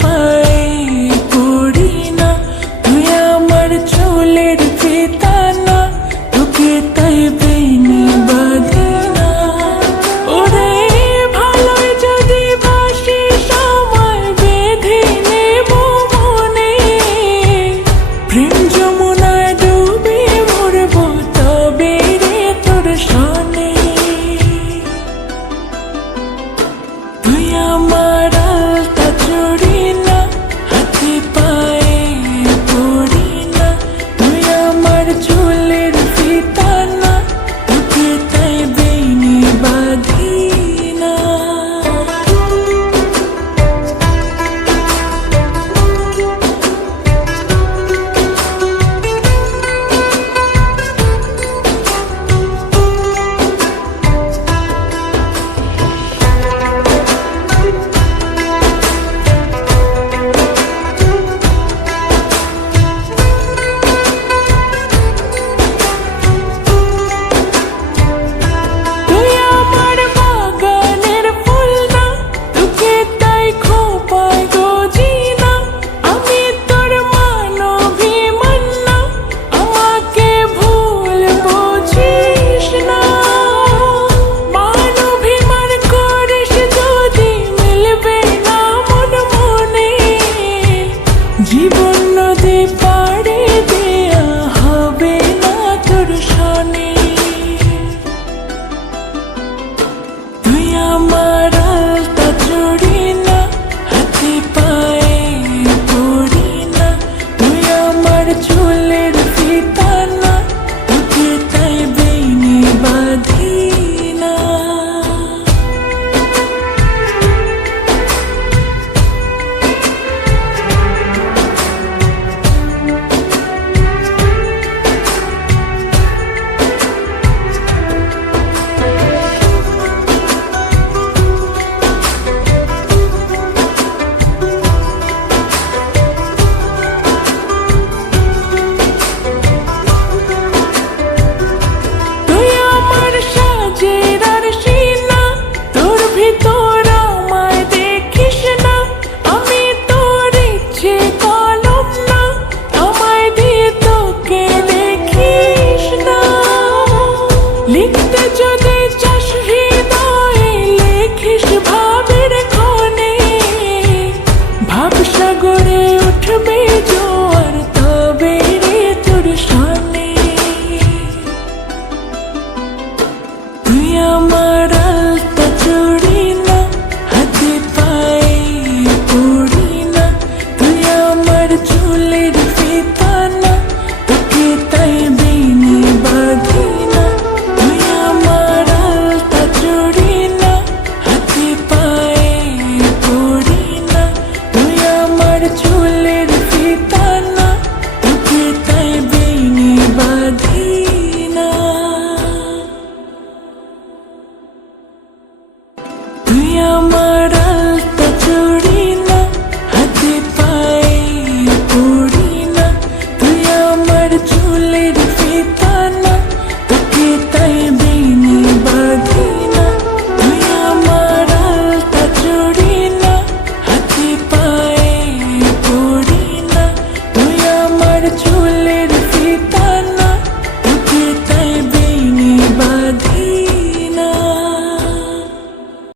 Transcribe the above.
পায়ে পড়ি না, তুই আমার চুলের ফিতা না, তোকে তাই বেনি বাঁধি না। ওরে ভালোই যদি বাসি সময় বেঁধে নেব মনে, প্রেম যমুনায় ডুবে মরব তবে রে তোর সনে। তুই আমার আলতা চড়ি না, হাতে পায়ে পড়ি না, তুই আমার চুলের ফিতা না, তোকে তাই বেনি বাঁধি না। তুই আমার বাগানের ফুল না, তোকে তাই খোঁপায় গজি না, আমি তোর মানবিমান না, আমাকে ভুল বুঝিস না। মানবিমান করিস যদি মিলবে না মন মনে, জীবন নদী পাড়ে দেয়া হবে না তোর সনে। তুই আমার আলতা চড়ি না, হাতে পায়ে পড়ি না, তুই আমার চুলের ফিতা না, তোকে তাই বেনি বাঁধি না। তুই আমার সাজের আরশি না, তোর ভিতর আমায় দেখিস না, আমি তোর ইচ্ছে কলম না, আমায় দিয়ে তোকে দেখিস না। লিখতে যদি চাস হৃদয়ে লেখিস ভাবের ক্ষণে, ভাব সাগরে উঠবে জোয়ার তবে রে তোর সনে। তুই আমার আলতা চড়ি না, হাতে পায়ে পড়ি না, তুই আমার চুলের ফিতা না, তোকে তাই বেনি বাঁধি না। তুই আমার আলতা চড়ি না, হাতে পায়ে পড়ি না, তুই আমার চুলের ফিতা না, তোকে তাই বেনি বাঁধি না। তুই আমার